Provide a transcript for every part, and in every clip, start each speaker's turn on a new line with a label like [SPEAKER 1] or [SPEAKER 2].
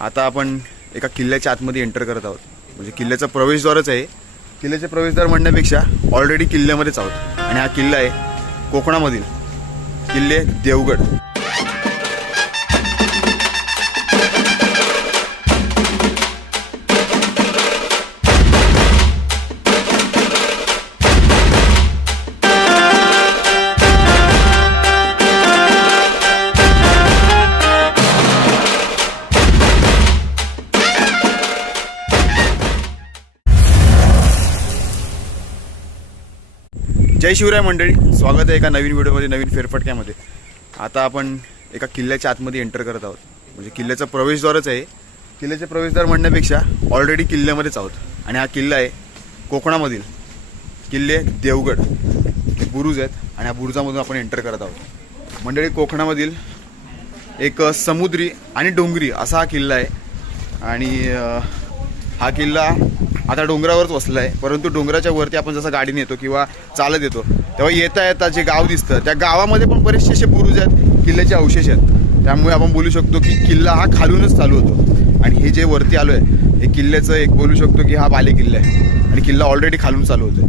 [SPEAKER 1] आता आपण एका किल्ल्याच्या आतमध्ये एंटर करत आहोत. म्हणजे किल्ल्याचा प्रवेशद्वारच आहे. किल्ल्याचे प्रवेशद्वार म्हणण्यापेक्षा ऑलरेडी किल्ल्यामध्येच आहोत. आणि हा किल्ला आहे कोकणामधील किल्ले देवगड. जय शिवराय मंडळी स्वागत आहे एका नवीन व्हिडिओमध्ये नवीन फेरफटक्यामध्ये. आता आपण एका किल्ल्याच्या आतमध्ये एंटर करत आहोत. म्हणजे किल्ल्याचा प्रवेशद्वारच आहे. किल्ल्याचे प्रवेशद्वार म्हणण्यापेक्षा ऑलरेडी किल्ल्यामध्येच आहोत. आणि हा किल्ला आहे कोकणामधील किल्ले देवगड. हे बुरुज आहेत आणि या बुरुजामधून आपण एंटर करत आहोत. मंडळी कोकणामधील एक समुद्री आणि डोंगरी असा हा किल्ला आहे. आणि हा किल्ला आता डोंगरावरच वसला आहे. परंतु डोंगराच्या वरती आपण जसं गाडीने येतो किंवा चालत येतो तेव्हा येता येता जे गाव दिसतं त्या गावामध्ये पण बरेचसे असे बुरुज आहेत किल्ल्याचे अवशेष आहेत. त्यामुळे आपण बोलू शकतो की किल्ला हा खालूनच चालू होतो. आणि हे जे वरती आलो आहे हे किल्ल्याचं एक बोलू शकतो की हा बाले किल्ला आहे. आणि किल्ला ऑलरेडी खालून चालू होतो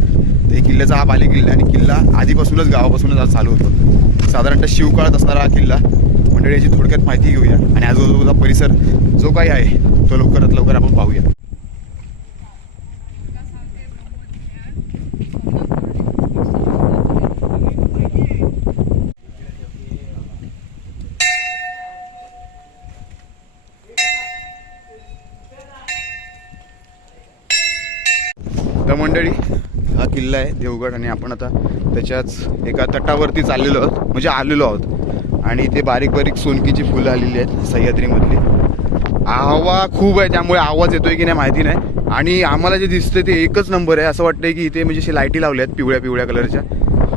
[SPEAKER 1] तर हे किल्ल्याचा हा बाले किल्ला आणि किल्ला आधीपासूनच गावापासूनच आज चालू होतो. साधारणतः शिवकाळात असणारा हा किल्ला मंडळी याची थोडक्यात माहिती घेऊया. आणि आजूबाजूचा परिसर जो काही आहे तो लवकरात लवकर आपण पाहूया. तर मंडळी हा किल्ला आहे देवगड आणि आपण आता त्याच्याच एका तटावरती चाललेलो आहोत. म्हणजे आलेलो आहोत. आणि इथे बारीक बारीक सोनकीची फुलं आलेली आहेत सह्याद्रीमधली. हवा खूप आहे त्यामुळे आवाज येतोय की नाही माहिती नाही. आणि आम्हाला जे दिसतंय ते एकच नंबर आहे. असं वाटतंय की इथे म्हणजे अशी लाईटी लावल्या आहेत पिवळ्या पिवळ्या कलरच्या.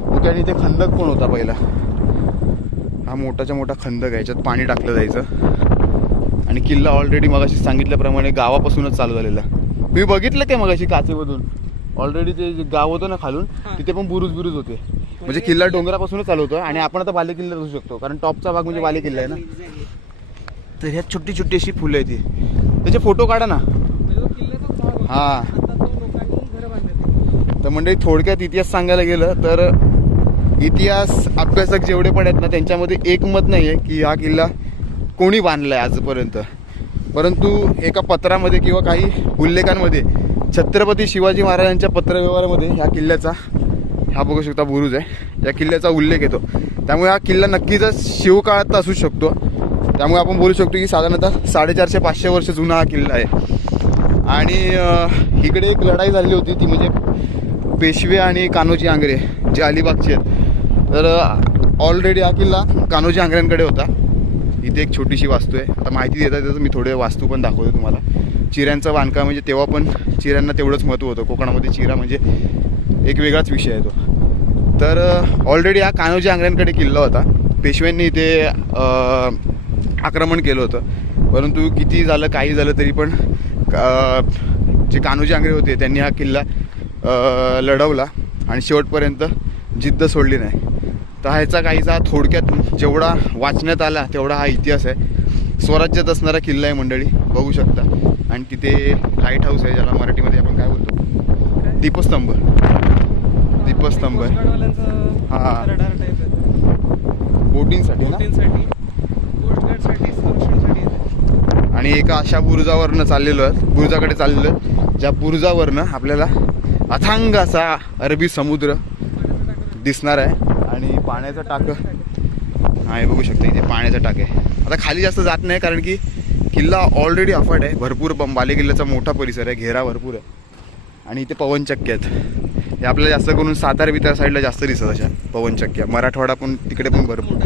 [SPEAKER 1] ओके आणि इथे खंदक पण होता पहिला? हा मोठाच्या मोठा खंदक आहे. याच्यात पाणी टाकलं जायचं. आणि किल्ला ऑलरेडी मगाशी सांगितल्याप्रमाणे गावापासूनच चालू झालेला. मी बघितलं काय मगाशी काचेमधून? ऑलरेडी ते जे गाव होतं ना खालून तिथे पण बुरुज बुरुज होते. म्हणजे किल्ला डोंगरापासूनच चालू होतो आणि आपण आता बाले किल्ल्यात असू शकतो कारण टॉपचा भाग म्हणजे बाले किल्ला आहे ना. तर ह्यात छोटी छोटी अशी फुलं आहे ती त्याचे फोटो काढा ना. हा. तर म्हणजे थोडक्यात इतिहास सांगायला गेलं तर इतिहास अभ्यासक जेवढे पण आहेत ना त्यांच्यामध्ये एकमत नाही आहे की हा किल्ला कोणी बांधला आहे आजपर्यंत. परंतु एका पत्रामध्ये किंवा काही उल्लेखांमध्ये छत्रपती शिवाजी महाराजांच्या पत्रव्यवहारामध्ये ह्या किल्ल्याचा हा बघू शकता बुरुज आहे. या किल्ल्याचा उल्लेख येतो. त्यामुळे हा किल्ला नक्कीच शिवकाळात असू शकतो. त्यामुळे आपण बोलू शकतो की साधारणतः साडेचारशे पाचशे वर्ष जुना हा किल्ला आहे. आणि इकडे एक लढाई झाली होती ती म्हणजे पेशवे आणि कान्होजी आंग्रे जे अलिबागचे आहेत. तर ऑलरेडी हा किल्ला कान्होजी आंग्र्यांकडे होता. इथे एक छोटीशी वास्तू आहे. आता माहिती देता देता मी थोडे वास्तू पण दाखवतो तुम्हाला. चिऱ्यांचं बांधकाम म्हणजे तेव्हा पण चिऱ्यांना तेवढंच महत्त्व होतं. कोकणामध्ये चिरा म्हणजे एक वेगळाच विषय आहे तो. तर ऑलरेडी हा कान्होजी आंग्र्यांकडे किल्ला होता. पेशव्यांनी इथे आक्रमण केलं होतं. परंतु किती झालं काही झालं तरी पण जे कान्होजी आंग्रे होते त्यांनी हा किल्ला लढवला आणि शेवटपर्यंत जिद्द सोडली नाही. तर ह्याचा काहीचा थोडक्यात जेवढा वाचण्यात आला तेवढा हा इतिहास आहे. स्वराज्यात असणारा किल्ला आहे मंडळी बघू शकता. आणि तिथे लाइट हाऊस आहे ज्याला मराठीमध्ये आपण काय बोलतो? दीपस्तंभ. दीपस्तंभ आहे. हा. बोटिंगसाठी आणि एका अशा बुरुजावरनं चाललेलो आहे. बुरुजाकडे चाललेलो आहे. ज्या बुरुजावरनं आपल्याला अथांग असा अरबी समुद्र दिसणार आहे. आणि पाण्याचं टाकं हा हे बघू शकता इथे पाण्याचं टाक आहे. आता खाली जास्त जात नाही कारण की किल्ला ऑलरेडी अफाट आहे. भरपूर बं- बाले किल्ल्याचा मोठा परिसर आहे घेरा भरपूर आहे. आणि इथे पवनचक्के आहेत. हे आपल्याला जास्त करून सातारा बितार साईडला जास्त दिसत अशा पवनचक्क्या. मराठवाडा पण तिकडे पण भरपूर.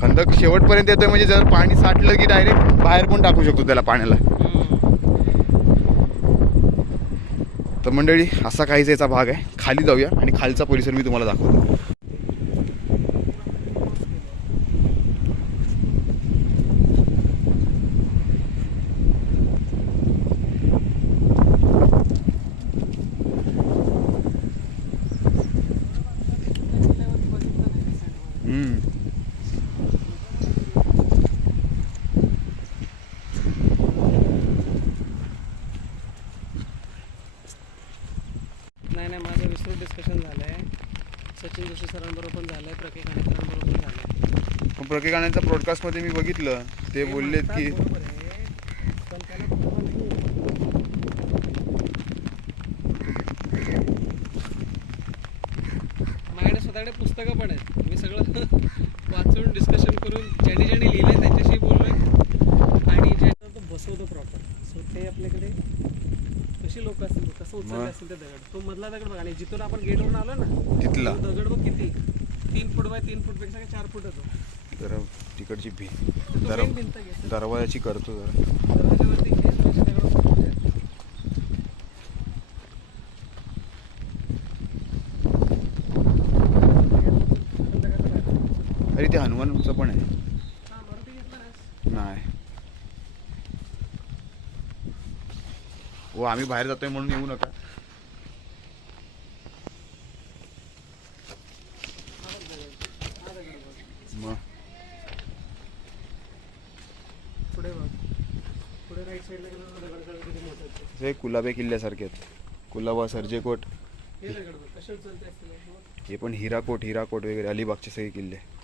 [SPEAKER 1] खंदक शेवटपर्यंत येतोय म्हणजे जर पाणी साठलं की डायरेक्ट बाहेर पण टाकू शकतो त्याला पाण्याला. तर मंडळी असा काहीच याचा भाग आहे. खाली जाऊया आणि खालचा परिसर मी तुम्हाला दाखवतो. नाही नाही माझं विस्तृत
[SPEAKER 2] डिस्कशन झालं आहे सचिन जोशी सरांबरोबर पण झालं आहे प्रकीक सरांबरोबर पण झालं आहे
[SPEAKER 1] मग प्रकीकाणांचा ब्रॉडकास्टमध्ये मी बघितलं. ते बोललेत की
[SPEAKER 2] बरोबर आहे माझ्याकडे स्वतःकडे पुस्तकं पण आहेत. सगळं वाचून डिस्कशन करून ज्याने ज्याने लिहिलंय त्याच्याशी बोललोय. आणि ज्यानं तो बसवतो प्रॉपर सो ते आपल्याकडे कशी लोक असतील? कसं उचलले? असतील ते दगड? तो मधला दगड बघा. आणि जिथून आपण गेटवरून आलो ना
[SPEAKER 1] तिथला.
[SPEAKER 2] तो दगड बघ किती. तीन फूट बाय तीन फूटपेक्षा चार फूट होतो
[SPEAKER 1] जरा तिकडची भी. दरवाजाची करतो जरा.
[SPEAKER 2] दरवाजावरती
[SPEAKER 1] अरे ते हनुमानचं पण आहे.
[SPEAKER 2] हा?
[SPEAKER 1] नाही. हो आम्ही बाहेर जातोय म्हणून येऊ नका. मग. कुलाबे किल्ल्यासारखे आहेत. कुलाबा सर्जेकोट. हे पण हिराकोट हिराकोट वगैरे अलिबागचे सगळे किल्ले.